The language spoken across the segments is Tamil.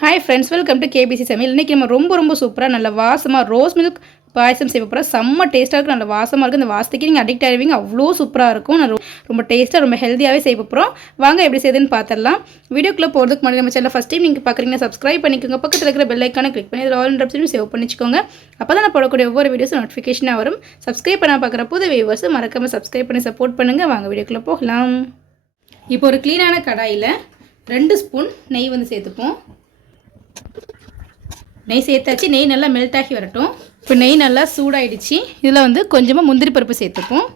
Hi friends welcome to KBC சமையல் இன்றைக்கி நம்ம ரொம்ப ரொம்ப சூப்பராக நல்ல வாசமாக ரோஸ் மில்க் பாயசம் செய்ய போகிறோம் செம்ம டேஸ்ட்டாக இருக்கும் நல்ல வாசமாக இருக்கும் இந்த வாசத்துக்கு நீங்கள் அடிக்ட் ஆகிடுவீங்க அவ்வளோ சூப்பராக இருக்கும். நான் ரொம்ப டேஸ்ட்டாக ரொம்ப ஹெல்த்தியாகவே செய்ய போகிறோம் வாங்க எப்படி செய்யுதுன்னு பார்த்துடலாம் வீடியோக்குள்ளே போகிறதுக்கு முன்னாடி நம்ம சேனல் ஃபஸ்ட் டைம் நீங்கள் பார்க்குறீங்கன்னா சப்ஸ்கிரைப் பண்ணிக்கோங்க. பக்கத்தில் இருக்கிற பெல் ஐக்கானை கிளிக் பண்ணி அதில் ஆல் ஆப்ஷனும் சேவ் பண்ணிக்கோங்க அப்போ தான் நான் போடக்கூடிய ஒவ்வொரு வீடியோஸும் நோட்டிஃபிகேஷனாக வரும். சப்ஸ்கிரைப் பண்ண பார்க்குற புது வியூவர்ஸ் மறக்காமல் சப்ஸ்கிரைப் பண்ணி சப்போர்ட் பண்ணுங்கள் வாங்க வீடியோக்குள்ளே போகலாம். இப்போ ஒரு க்ளீனான கடாயில் ரெண்டு ஸ்பூன் நெய் வந்து சேர்த்துப்போம். நெய் சேர்த்தாச்சு. நெய் நல்லா மெல்ட் ஆகி வரட்டும். இப்போ நெய் நல்லா சூடாயிடுச்சு. இதில் வந்து கொஞ்சமாக முந்திரி பருப்பு சேர்த்துப்போம்.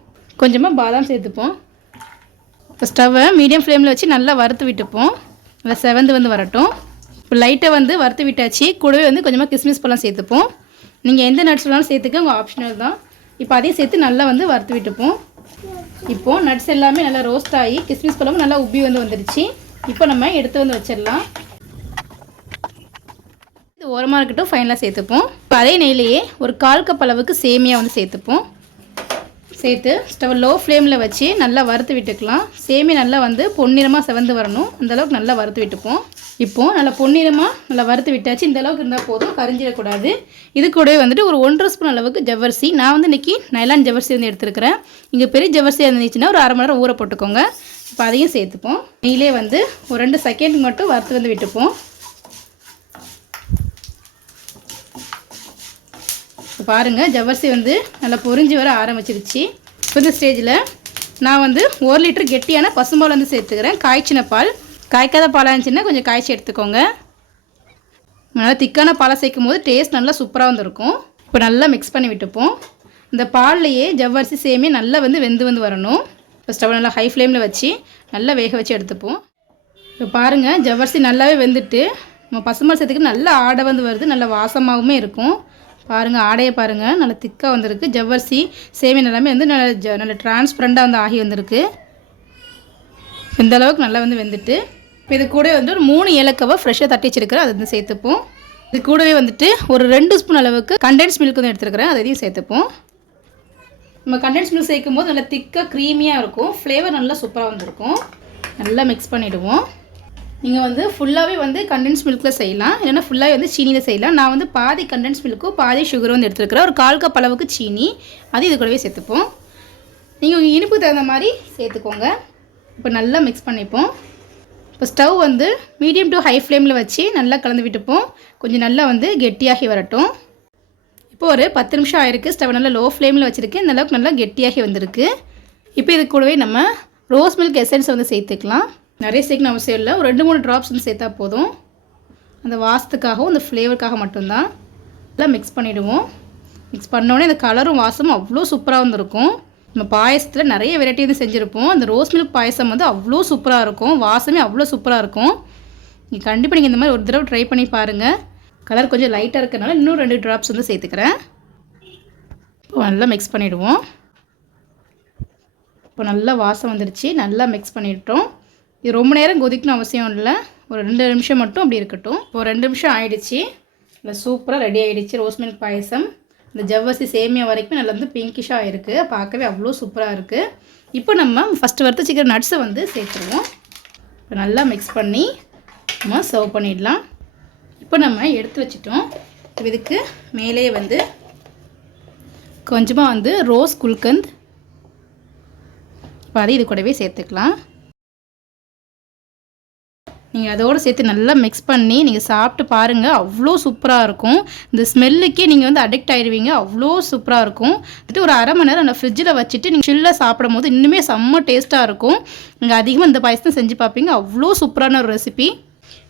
கொஞ்சமாக பாதாம் சேர்த்துப்போம். இப்போ ஸ்டவ்வை மீடியம் ஃப்ளேமில் வச்சு நல்லா வறுத்து விட்டுப்போம். நல்லா செவந்து வந்து வரட்டும். இப்போ லைட்டை வந்து வறுத்து விட்டாச்சு. கூடவே வந்து கொஞ்சமாக கிஸ்மிஸ் பழம் சேர்த்துப்போம். நீங்கள் எந்த நட்ஸ் வேணாலும் சேர்த்துக்க உங்கள் ஆப்ஷனல் தான். இப்போ அதையும் சேர்த்து நல்லா வந்து வறுத்து விட்டுப்போம். இப்போது நட்ஸ் எல்லாமே நல்லா ரோஸ்ட் ஆகி கிஸ்மிஸ் பழமும் நல்லா உப்பி வந்து வந்துடுச்சு. இப்போ நம்ம எடுத்து வந்து வச்சிடலாம். இது ஓரமாக இருக்கட்டும் ஃபைனலாக சேர்த்துப்போம். இப்போ அதே நெய்லேயே ஒரு கால் கப் அளவுக்கு சேமியா வந்து சேர்த்துப்போம். சேர்த்து ஸ்டவ் லோ ஃப்ளேமில் வச்சு நல்லா வறுத்து விட்டுக்கலாம். சேமியா நல்லா வந்து பொன்னிறமாக செவந்து வரணும். அந்த அளவுக்கு நல்லா வறுத்து விட்டுப்போம். இப்போது நல்லா பொன்னிறமாக நல்லா வறுத்து விட்டாச்சு. இந்த அளவுக்கு இருந்தால் போதும். கரிஞ்சிடக்கூடாது. இது கூடவே வந்துட்டு ஒரு ஒன்றரை ஸ்பூன் அளவுக்கு ஜவ்வரிசி. நான் வந்து இன்றைக்கி நைலான் ஜவ்வரிசி வந்து எடுத்துருக்கிறேன். இங்கே பெரிய ஜவ்வரிசியாக இருந்துச்சுன்னா ஒரு அரை மணி நேரம் ஊற போட்டுக்கோங்க. இப்போ அதையும் சேர்த்துப்போம். நெய்லே வந்து ஒரு ரெண்டு செகண்ட் மட்டும் வறுத்து வந்து விட்டுப்போம். பாருங்கள் ஜவ்வரிசி வந்து நல்லா பொறிஞ்சு வர ஆரம்பிச்சிருச்சு. இப்போ இந்த ஸ்டேஜில் நான் வந்து ஒரு லிட்டர் கெட்டியான பசும்பால் வந்து சேர்த்துக்கிறேன். காய்ச்சின பால். காய்க்காத பாலாக இருந்துச்சுன்னா கொஞ்சம் காய்ச்சி எடுத்துக்கோங்க. நல்லா திக்கான பாலை சேர்க்கும் போது டேஸ்ட் நல்லா சூப்பராக வந்துருக்கும். இப்போ நல்லா மிக்ஸ் பண்ணி விட்டுப்போம். இந்த பால்லையே ஜவ்வரிசி சேமே நல்லா வந்து வெந்து வந்து வரணும். இப்போ ஸ்டவ் நல்லா ஹை ஃப்ளேமில் வச்சு நல்லா வேக வச்சு எடுத்துப்போம். இப்போ பாருங்கள் ஜவ்வரிசி நல்லாவே வெந்துட்டு நம்ம பசும்பால் சேர்த்துக்கு நல்லா ஆடை வந்து வருது. நல்ல வாசமாகவுமே இருக்கும். பாருங்கள் ஆடையை பாருங்கள் நல்லா திக்காக வந்திருக்கு. ஜவ்வரிசி சேமியா எல்லாமே வந்து நல்ல ஜ நல்ல டிரான்ஸ்பரண்ட்டாக வந்து ஆகி வந்திருக்கு. இந்த அளவுக்கு நல்லா வந்து வெந்துட்டு இப்போ இது கூட வந்து ஒரு மூணு ஏலக்காவை ஃப்ரெஷ்ஷாக தட்டி வச்சிருக்கிறேன். அதை வந்து சேர்த்துப்போம். இது கூடவே வந்துட்டு ஒரு ரெண்டு ஸ்பூன் அளவுக்கு கண்டென்ஸ் மில்க் வந்து எடுத்துருக்கிறேன். அதையும் சேர்த்துப்போம். நம்ம கண்டென்ஸ் மில்க் சேர்க்கும் போது நல்லா திக்காக க்ரீமியாக இருக்கும். ஃப்ளேவர் நல்லா சூப்பராக வந்திருக்கும். நல்லா மிக்ஸ் பண்ணிவிடுவோம் நீங்கள் வந்து ஃபுல்லாகவே வந்து கண்டென்ஸ் மில்கில் செய்யலாம். இல்லைன்னா ஃபுல்லாகவே வந்து சீனியில் செய்யலாம். நான் வந்து பாதி கண்டென்ஸ் மில்க்கும் பாதி சுகரும் வந்து எடுத்துருக்கிறேன். ஒரு கால் கப் அளவுக்கு சீனி. அது இது கூடவே சேர்த்துப்போம். நீங்கள் உங்கள் இனிப்புக்கு தகுந்த மாதிரி சேர்த்துக்கோங்க. இப்போ நல்லா மிக்ஸ் பண்ணிப்போம். இப்போ ஸ்டவ் வந்து மீடியம் டு ஹை ஃப்ளேமில் வச்சு நல்லா கலந்து விட்டுப்போம். கொஞ்சம் நல்லா வந்து கெட்டியாகி வரட்டும். இப்போ ஒரு பத்து நிமிஷம் ஆயிருக்கு. ஸ்டவ் நல்லா லோ ஃப்ளேமில் வச்சுருக்கு. இந்த அளவுக்கு நல்லா கெட்டியாகி வந்திருக்கு. இப்போ இது கூடவே நம்ம ரோஸ் மில்க் எசன்ஸ் வந்து சேர்த்துக்கலாம். நிறைய சேர்க்கணும் அவசியம் இல்லை. ஒரு ரெண்டு மூணு ட்ராப்ஸ் வந்து சேர்த்தா போதும். அந்த வாசத்துக்காகவும் அந்த ஃப்ளேவருக்காக மட்டும்தான். நல்லா மிக்ஸ் பண்ணிவிடுவோம் மிக்ஸ் பண்ணோடனே இந்த கலரும் வாசமும் அவ்வளோ சூப்பராக வந்துருக்கும். நம்ம பாயசத்தில் நிறைய வெரைட்டி வந்து செஞ்சுருப்போம். அந்த ரோஸ் மில்க் பாயசம் வந்து அவ்வளோ சூப்பராக இருக்கும். வாசமே அவ்வளோ சூப்பராக இருக்கும். நீங்கள் கண்டிப்பாக நீங்கள் இந்த மாதிரி ஒரு தடவை ட்ரை பண்ணி பாருங்கள் கலர் கொஞ்சம் லைட்டாக இருக்கிறனால இன்னும் ரெண்டு ட்ராப்ஸ் வந்து சேர்த்துக்கிறேன். இப்போ நல்லா மிக்ஸ் பண்ணிவிடுவோம் இப்போ நல்லா வாசம் வந்துடுச்சு நல்லா மிக்ஸ் பண்ணிவிட்டோம் இது ரொம்ப நேரம் கொதிக்கணும் அவசியம் இல்லை. ஒரு ரெண்டு நிமிஷம் மட்டும் அப்படி இருக்கட்டும். இப்போ ரெண்டு நிமிஷம் ஆயிடுச்சு. நல்லா சூப்பராக ரெடி ஆகிடுச்சு ரோஸ் மில்க் பாயசம். இந்த ஜவ்வரிசி சேமியா வரைக்கும் நல்லா வந்து பிங்கிஷாக இருக்குது பார்க்கவே அவ்வளோ சூப்பராக இருக்குது இப்போ நம்ம ஃபஸ்ட்டு வறுத்து சிக்கன் நட்ஸை வந்து சேர்த்துருவோம். இப்போ நல்லா மிக்ஸ் பண்ணி நம்ம சர்வ் பண்ணிடலாம். இப்போ நம்ம எடுத்து வச்சிட்டோம். இதுக்கு மேலே வந்து கொஞ்சமாக வந்து ரோஸ் குல்கந்த். இப்போ அதை இது கூடவே சேர்த்துக்கலாம். நீங்கள் அதோடு சேர்த்து நல்லா மிக்ஸ் பண்ணி நீங்கள் சாப்பிட்டு பாருங்கள் அவ்வளோ சூப்பராக இருக்கும். இந்த ஸ்மெல்லுக்கே நீங்கள் வந்து அடிக்ட் ஆயிடுவீங்க அவ்வளோ சூப்பராக இருக்கும். வந்துட்டு ஒரு அரை மணி நேரம் அந்த ஃப்ரிட்ஜில் வச்சுட்டு நீங்கள் சில்லாக சாப்பிடும் போது இன்னுமே செம்ம டேஸ்ட்டாக இருக்கும். நீங்கள் அதிகமாக இந்த பாயசம் செஞ்சு பார்ப்பீங்க. அவ்வளோ சூப்பரான ஒரு ரெசிபி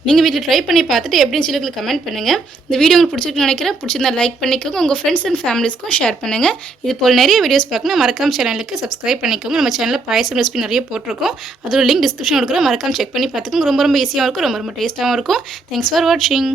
நீங்கள் வீட்டில் ட்ரை பண்ணி பார்த்துட்டு எப்படின்னு சொல்லி கமெண்ட் பண்ணுங்கள் இந்த வீடியோ உங்களுக்கு பிடிச்சிருக்குன்னு நினைக்கிறேன். பிடிச்சிருந்தா லைக் பண்ணிக்கோங்க. உங்கள் ஃப்ரெண்ட்ஸ் அண்ட் ஃபேமிலிஸ்க்கும் ஷேர் பண்ணுங்கள் இது போல் நிறைய வீடியோஸ் பார்க்கணும் மறக்காம சேனலுக்கு சப்ஸ்கிரைப் பண்ணிக்கோங்க. நம்ம சேனலில் பாயசம் ரெசிபி நிறைய போட்டிருக்கோம். அதோட லிங்க் டிஸ்கிரிப்ஷன் கொடுக்குறோம் மறக்காம செக் பண்ணி பார்த்துக்கோங்க. ரொம்ப ரொம்ப ஈஸியாகவும் இருக்கும். ரொம்ப ரொம்ப டேஸ்ட்டாகவும் இருக்கும். தேங்க்ஸ் ஃபார் வாட்சிங்